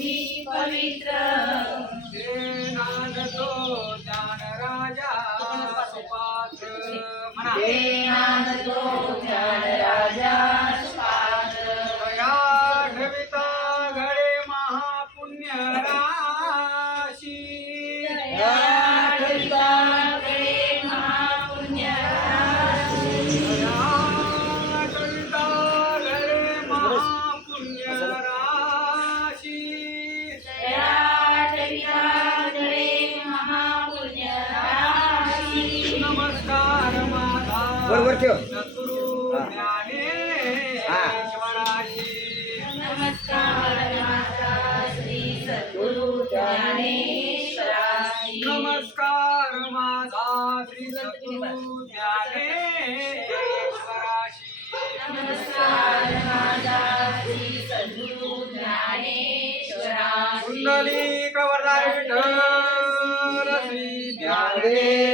पवि्रेनागो जान राजापात्र मन तुरु तुरु तुरु नमस्कार वर शत्रु नमस्कार, नमस्कार श्री